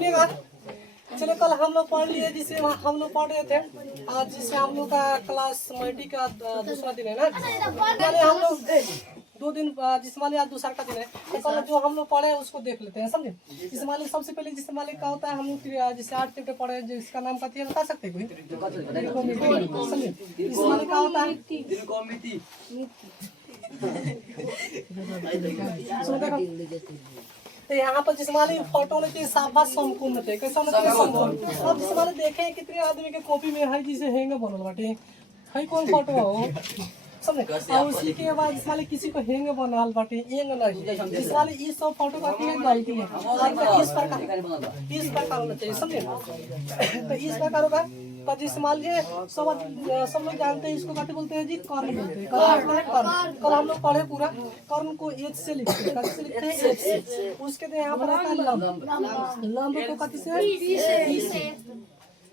सुनिएगा। चलो कल हम लोग पढ़ लिए जिसे हम लोग पढ़ रहे थे आज जिसे हम लोग का क्लास मैटी का दूसरा दिन है ना। मैंने हम लोग 2 दिन जिसमाली आज दूसरा का दिन है तो कल जो हम लोग पढ़े उसको देख लेते हैं समझे। जिसमाली सबसे पहले जिसमाली का होता है हम लोग जिसे 8 चैप्टर पढ़े जिसका नाम कहती है बता सकते हैं कोई समझे। जिसमाली का होता है तो यहाँ पर जिसमाली फोटो लेते साफा संपूर्ण थे कैसा मतलब संपूर्ण। अब जिसमाली देखे कितने आदमी के कॉपी में है जिसे हैंग बनल बाटे है कौन फोटो हो समझे। और उसी के बाद जिसमाली किसी को हैंग बनल बाटे हैंग नहीं जिसमाली ये सब फोटो काफी है गलती है और इस प्रकार होना चाहिए समझे। तो इस प्रकार होगा पर जिसमाली सब लोग जानते हैं इसको काटे बोलते हैं जी कर्ण बोलते हैं। कर्ण कल हम लोग पढ़े पूरा कर्ण को एच से लिखते हैं एच से उसके बाद यहाँ पर आता है लंब लंब को कथी से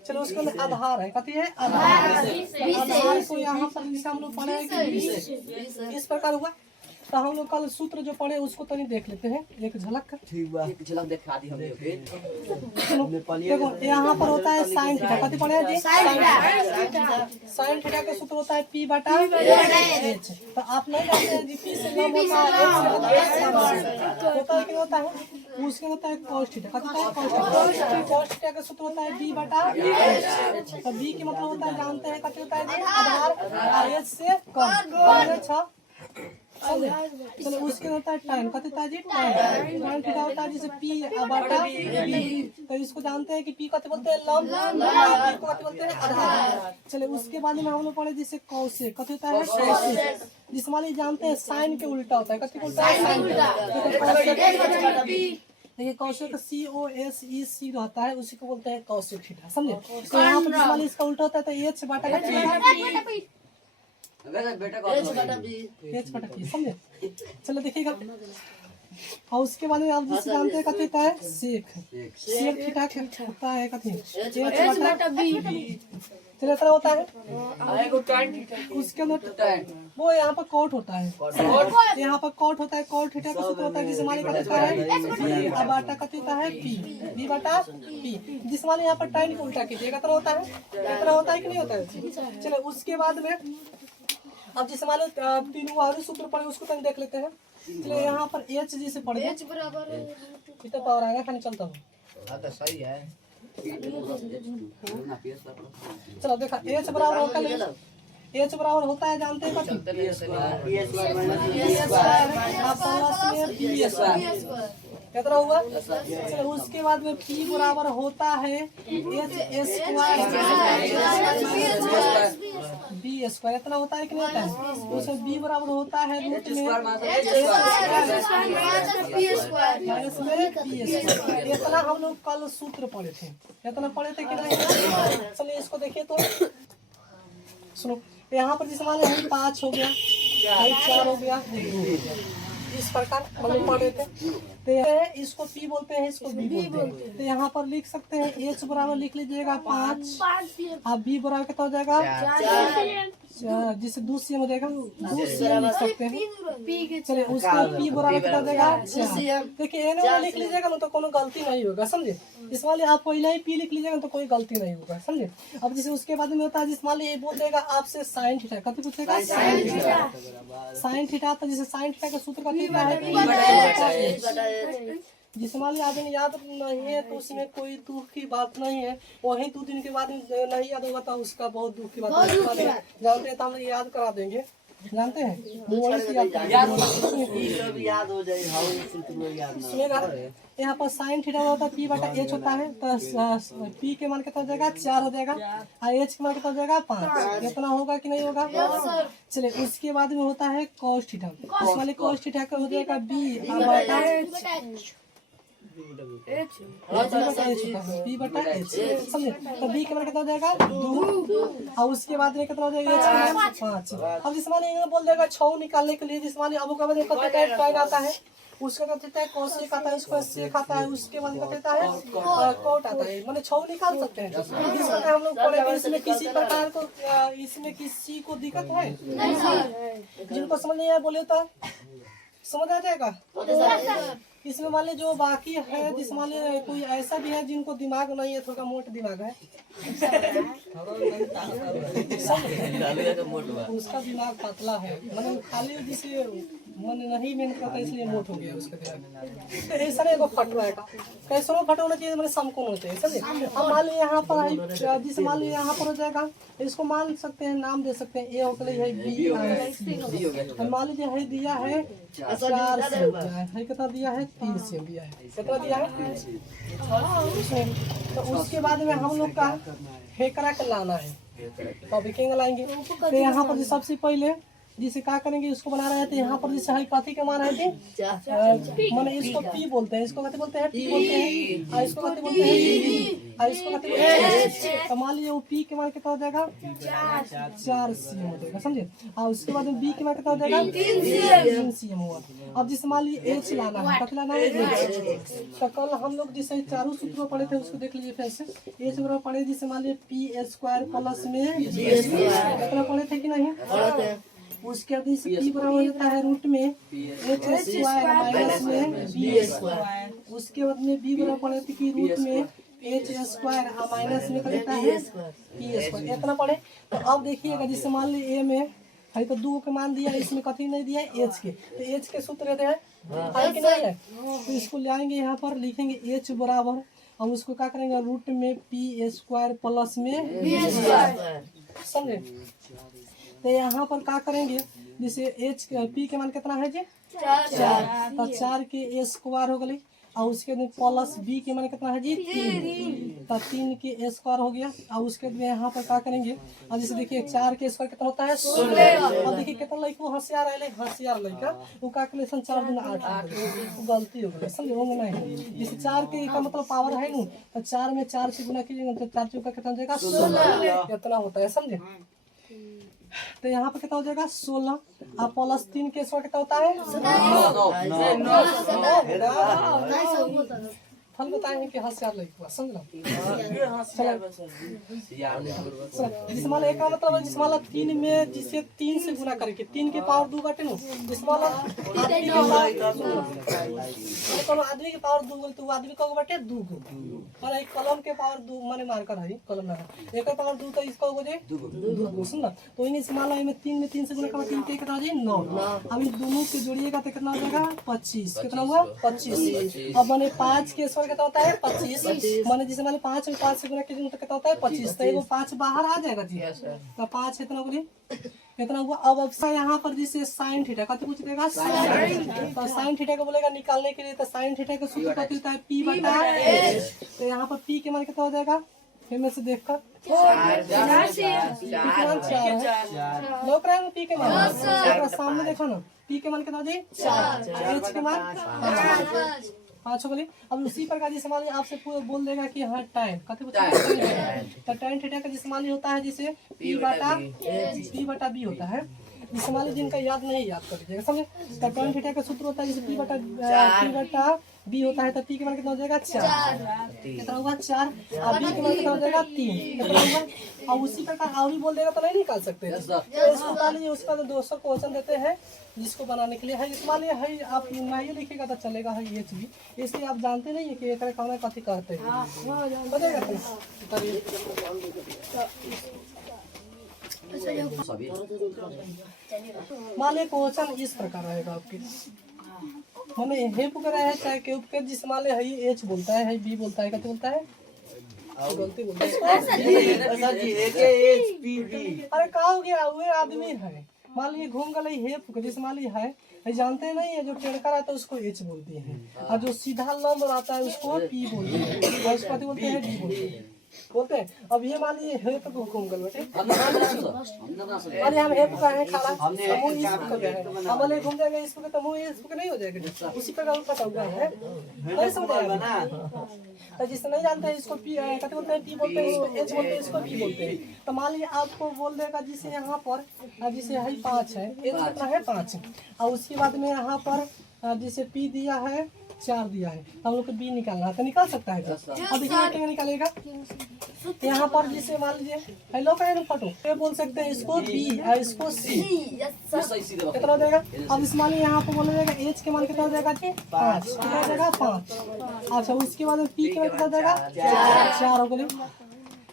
चलो उसके लिए आधार है कथी है आधार को यहाँ पर जिसे हम लोग पढ़े इस प्रकार हुआ। तो हम लोग कल सूत्र जो पढ़े उसको तो नहीं देख लेते हैं एक झलक एक झलक दिखा दी हमें देखो यहाँ पर होता है साइन थीटा कथी पढ़े जी साइन थीटा का सूत्र होता है पी बटा एच। तो आप नहीं जानते हैं जी पी से लंब होता है क्या होता है उसके होता है cos थीटा कथी होता है cos थीटा का सूत्र होता है b बटा एच। तो b के मतलब होता है जानते हैं कथी होता है जी आधार एच से कम चलो उसके होता है टाइम कथी होता है जी टाइम थीटा होता है जैसे पी बटा बी। तो इसको जानते हैं कि पी कथी बोलते हैं लंब बी को कथी बोलते हैं आधार। चले उसके बाद में हम लोग पढ़े जैसे कौशिक कथी होता है कौशिक जिसमाली जानते हैं साइन के उल्टा होता है कथी बोलता है साइन। देखिए कौशिक COSEC रहता है उसी को बोलते हैं कौशिक थीटा समझे। तो यहाँ पर जिसमाली इसका उल्टा होता है तो एच बटा समझे। चलो देखिएगा और उसके बाद में आप जिसे जानते हैं कथी होता है सेक थीटा होता है कथी चलो इतना होता है उसके अंदर वो यहाँ पर कोट होता है यहाँ पर कोट होता है कोट थीटा का सूत्र होता है जिसमाली का होता है बी बटा कथी होता है पी बी बटा पी जिसमाली यहाँ पर टाइम को उल्टा कीजिएगा इतना होता है कि नहीं होता है। चलो उसके बाद में अब जिस हमारे तीनों और सूत्र पढ़े उसको तो देख लेते हैं। चलिए यहाँ पर एच जी से पढ़े एच बराबर कितना पावर आएगा खाली चलता हूँ तो सही है। चलो देखा एच बराबर होता है एच बराबर होता है जानते हैं कितना हुआ। चलो उसके बाद में P बराबर होता है एच स्क्वायर बी स्क्वायर इतना होता है कि नहीं होता है। उसमें B बराबर होता है रूट में इतना हम लोग कल सूत्र पढ़े थे इतना पढ़े थे कि नहीं। चलिए इसको देखिए तो सुनो यहाँ पर जिस मान 5 हो गया 4 हो गया 2 हो गया इस प्रकार हम लोग पढ़े थे। तो इसको P बोलते हैं इसको B बोलते हैं। तो यहाँ पर लिख सकते हैं H बराबर लिख लीजिएगा 5 अब B बराबर कितना हो जाएगा जिसे 2 CM हो जाएगा 2 CM लिख सकते हैं। चलिए उसका P बराबर कितना हो जाएगा देखिए एन वाला लिख लीजिएगा ना तो कोनो गलती नहीं होगा समझे। इस वाले आप पहले ही P लिख लीजिएगा तो कोई गलती नहीं होगा समझे। अब जैसे उसके बाद में होता है जिस मान लीजिए बोल देगा आपसे साइन थीटा कथी पूछेगा साइन थीटा तो जैसे साइन थीटा का सूत्र कथी है जिस मान लीजिए आपने याद नहीं है तो उसमें कोई दुख की बात नहीं है। वही 2 दिन के बाद नहीं याद होगा तो उसका बहुत दुख की बात है। जानते हैं तो हम याद करा देंगे जानते हैं याद हो जाए। यहाँ पर साइन थीटा होता है P बटा एच होता है तो P के मान कितना हो जाएगा 4 हो जाएगा और एच के मान कितना हो जाएगा 5 इतना होगा कि नहीं होगा। चलिए उसके बाद में होता है cos थीटा इस वाले cos थीटा का हो जाएगा B बटा एच समझे। तो B के मान कितना हो जाएगा 2 और उसके बाद में कितना हो जाएगा 5। अब जिस माने बोल देगा 6 निकालने के लिए जिस माने अब का बाद कितना आता है उसका क्या कहता है कोसेक आता है उसका सेक आता है उसके बाद क्या कहता है कोट आता है माने 6 निकाल सकते हैं। इस प्रकार हम लोग पढ़ेंगे इसमें किसी प्रकार को इसमें किसी को दिक्कत है जिनको समझ नहीं आया बोले तो समझ आ जाएगा। इसमें मान लीजिए जो बाकी है, जिस मान लीजिए कोई ऐसा भी है जिनको दिमाग नहीं है, थोड़ा मोट दिमाग है, उसका दिमाग पतला है, मतलब खाली जिसे मन नहीं मेहनत करता इसलिए मोट हो गया उसका दिमाग। तो ऐसा नहीं फटवा है, कैसे फट होना चाहिए, मैंने समकोण होना चाहिए, समझे। अब मान लीजिए यहाँ पर जिसे मान लीजिए यहाँ पर हो जाएगा, इसको मान सकते हैं, नाम दे सकते हैं, ए हो गई है, बी मान लीजिए है दिया है 4 सेम, है कितना दिया है 3 सेम दिया है, कितना दिया है। तो उसके बाद में हम लोग का हेकरा के लाना है, तो अभी क्या लाएंगे। तो यहाँ पर सबसे पहले जिसे क्या करेंगे, उसको बना रहे थे, यहाँ पर जैसे है कथी के मान है थे, मैंने इसको पी बोलते हैं, इसको कथी बोलते हैं पी बोलते हैं, और इसको कथी बोलते हैं डी, और इसको कथी बोलते हैं। तो मान लीजिए वो पी के मान कितना हो जाएगा 4 सीएम हो जाएगा, समझे। और उसके बाद में बी के मान कितना हो जाएगा 3 सीएम हुआ। अब जिसे मान लीजिए एच लाना है, कथी लाना है। तो कल हम लोग जिसे चारों सूत्र पढ़े थे उसको देख लीजिए फिर से। एच बराबर पढ़े जिसे मान लीजिए पी स्क्वायर प्लस में कितना पढ़े थे कि नहीं। उसके बाद इस पी बराबर होता है रूट में एच स्क्वायर माइनस में बी स्क्वायर। उसके बाद में बी बराबर पड़े थे कि रूट में एच स्क्वायर माइनस में करता है पी स्क्वायर, इतना पड़े। तो अब देखिएगा जिससे मान लीजिए ए में है तो 2 के मान दिया, इसमें कथी नहीं दिया एच के, तो एच के सूत्र रहते हैं कि नहीं है। तो इसको ले आएंगे यहाँ पर, लिखेंगे एच बराबर, हम उसको क्या करेंगे रूट में पी स्क्वायर प्लस में बी स्क्वायर, समझे। तो यहाँ पर क्या करेंगे, जैसे एच पी के मान कितना है जी 4, तो 4 के ए स्क्वायर हो गई, और उसके बाद प्लस बी के मान कितना है जी 3, तो 3 के ए स्क्वायर हो गया। और उसके बाद यहाँ पर क्या करेंगे, अब जैसे देखिए 4 के स्क्वायर कितना होता है 16। अब देखिए कितना लड़का वो होशियार है, होशियार लड़का वो कैलकुलेशन 4 गुना 8 गलती हो गई, समझे होंगे नहीं। जैसे 4 के का मतलब पावर है ना, तो 4 में 4 से गुना कीजिएगा तो 4 चौका कितना हो जाएगा 16, इतना होता है, समझे। तो यहाँ पे कितना हो जाएगा 16, और प्लस 3 के स्क्वायर कितना होता है 9। हम बताएंगे कि होशियार लड़का, समझ लो। जिसमें एक का मतलब जिसमें 3 में जिसे 3 से गुना करके 3 के पावर 2 बटे नो, जिसमें आदमी के पावर 2 तो आदमी का बटे 2 गो, और एक कलम के पावर 2 माने मार्कर है कलम ना, एक पावर 2 तो इसका हो जाए 2 सुन ना। तो इन इसमें में 3 में 3 से गुना करके 3 के कितना हो जाए 9। अब इन दोनों से जोड़िएगा तो कितना हो जाएगा 25, कितना हुआ 25। अब माने 5 के कितना होता है 25, माने जिसे माने 5 में 5 से गुना कीजिए तो कितना होता है 25, तो एगो 5 बाहर आ जाएगा जी। तो 5 इतना बोलिए कितना हुआ। अब यहाँ पर जिसे साइन थीटा कति पूछ देगा साइन, तो साइन थीटा को बोलेगा निकालने के लिए, तो साइन थीटा का सूत्र कति होता है पी बटा एच। तो यहाँ पर पी के मान कितना हो जाएगा, फिर में से देखकर 4 लोग रहे पी के मान सामने देखो ना, पी के मान कितना हो जाए 4, एच के मान 5 बोले। अब उसी प्रकार जिसे मान आपसे बोल देगा कि हाँ टाइम कथी तो टाइम थीटा का जिसे मान होता है जिसे पी बटा बी होता है, जिसे मान जिनका याद नहीं याद कर लीजिएगा, समझे। तो टाइम थीटा का सूत्र होता है जैसे पी बटा बी होता है, तो पी के मान कितना हो जाएगा 4, कितना होगा 4, और बी के मान कितना हो जाएगा 3, कितना होगा। और उसी प्रकार और भी बोल देगा तो नहीं निकाल सकते, तो इसको मान लीजिए उसका तो दोस्तों क्वेश्चन देते हैं जिसको बनाने के लिए है, इस मान लीजिए है आप नहीं लिखेगा तो चलेगा है ये भी, इसलिए आप जानते नहीं है कि एक कहना कथी कहते हैं बनेगा मान लीजिए क्वेश्चन इस प्रकार रहेगा आपके, मैंने हेप करा है चाहे क्यूब के जिस मान लीजिए है एच बोलता है बी बोलता है कहते बोलता है गलती बोलता है। अरे कहा हो गया वो आदमी है, मान लीजिए घूम गए हेप जिस मान लीजिए है जानते नहीं है, जो टेढ़का रहता है उसको एच बोलते हैं, और जो सीधा लंब रहता है उसको पी बोलते हैं, और उसको बोलते हैं डी बोलते हैं। अब ये मान लीजिए हेप को घूम गए बेटे, अरे हम हेप का है खाना हम इसको कर हैं, हमारे घूम जाएंगे इसको तो मुंह इसको नहीं हो जाएगा, उसी प्रकार पता हुआ है नहीं समझ आएगा। तो जिससे नहीं जानते हैं इसको पी कहते बोलते हैं पी बोलते हैं, इसको एच बोलते हैं, इसको पी बोलते हैं। तो मान लीजिए आपको बोल देगा जिसे यहाँ पर जिसे है 5 है, एच कितना है 5, और उसके बाद में यहाँ पर जिसे पी दिया है 4 दिया है, हम लोग को बी निकालना है, तो निकाल सकता है क्या? अब देखिए क्या निकालेगा, यहाँ पर जिसे मान लीजिए हेलो का है फोटो, ये बोल सकते हैं इसको बी और इसको सी, कितना हो जाएगा? अब इस मान लीजिए यहाँ पर बोला जाएगा एच के मान कितना हो जाएगा जी 5, कितना हो जाएगा 5। अच्छा उसके बाद पी के मान कितना हो जाएगा 4 हो गए,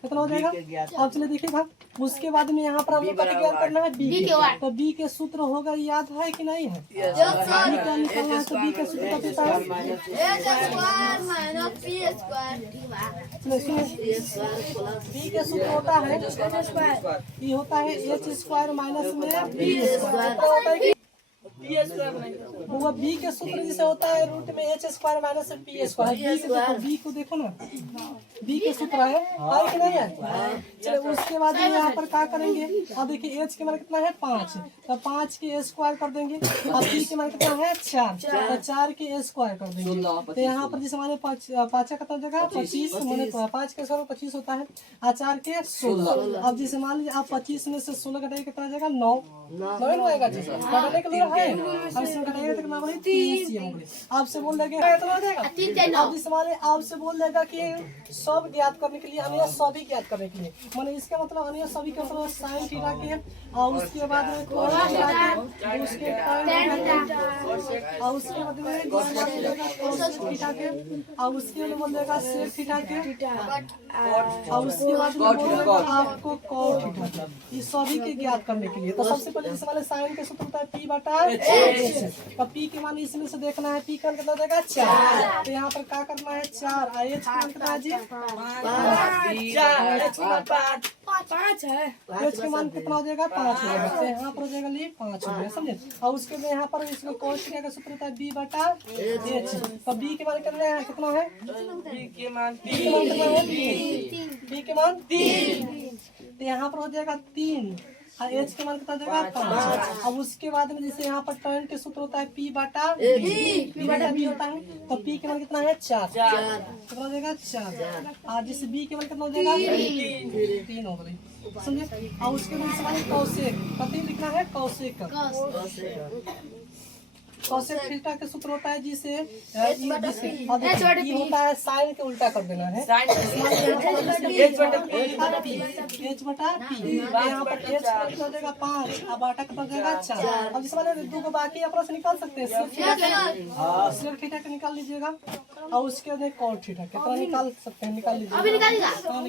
कितना हो जाएगा? अब चलिए देखिए भाई, उसके बाद में यहाँ पर हम लोग का ज्ञान करना है बी के, तो बी के सूत्र होगा, याद है कि नहीं है? बी का निकालना है, तो बी के सूत्र का पता है, बी के सूत्र होता है, ये होता है एच स्क्वायर माइनस में बी स्क्वायर, होता है वो बी के सूत्र जिसे होता है रूट में H square minus P square. B को देखो ना, बी के सूत्र है कि नहीं है? चलो उसके बाद में यहाँ पर क्या करेंगे, अब देखिए एच के मान कितना है 5, तो 5 के स्क्वायर कर देंगे, अब बी के मान कितना है 4, तो 4 के स्क्वायर कर देंगे, तो यहाँ पर जिसे माने 5 कितना जगह 25, मैंने 5 के स्क्वायर 25 होता है, और 4 के 16। अब जिसे मान लीजिए आप 25 में से 16 घटाइए कितना जगह 9 आएगा, घटाने के लिए है, अब इसमें घटाएगा तो कितना बनेगा 3 सी होंगे। आपसे बोल देगा कितना हो जाएगा, अब इस वाले आपसे बोल देगा कि सब ज्ञात करने के लिए अन्य सभी ज्ञात करने के लिए, माने इसका मतलब अन्य सभी का मतलब साइन थीटा के, और उसके बाद में कोस थीटा के, उसके और उसके बाद में कोस थीटा के, और उसके बाद बोल देगा सेक थीटा के, और उसके बाद में बोल देगा आपको कॉस थीटा, ये सभी के ज्ञात करने के लिए। तो सबसे पहले इस वाले साइन के सूत्र होता है पी बटा एच, तो पी के मान इसमें से देखना है, पी का कितना हो जाएगा 4, तो यहाँ पर क्या करना है 4, और एच का कितना है जी 5 है, एच के मान कितना हो जाएगा 5 हो जाएगा, तो यहाँ पर हो जाएगा लिए 5 हो गया, समझे? और उसके बाद यहाँ पर इसमें कॉस थीटा का सूत्र होता है बी बटा एच, तो बी के मान कितना है, कितना है बी के मान 3, तो यहाँ पर हो जाएगा 3, और एच के मान कितना जाएगा 5। अब उसके बाद में जैसे यहाँ पर टर्न के सूत्र होता है पी बटा बी होता है, तो पी के मान कितना है 4, कितना हो जाएगा 4, और जैसे बी के मान कितना हो जाएगा 3 हो गई, समझे? और उसके बाद सवाल कौशिक, कथी लिखना है कौशिक, कौशिक थीटा के सूत्र होता है जिसे ये होता है साइन के उल्टा कर देना है, एच बटा पी, यहाँ पर एच कितना देगा 5, अब बाटा कितना देगा 4। अब इस वाले दो को बाकी अपना से निकाल सकते हैं, सेक थीटा के निकाल लीजिएगा, और उसके बाद कॉट थीटा कितना निकाल सकते हैं, निकाल लीजिएगा।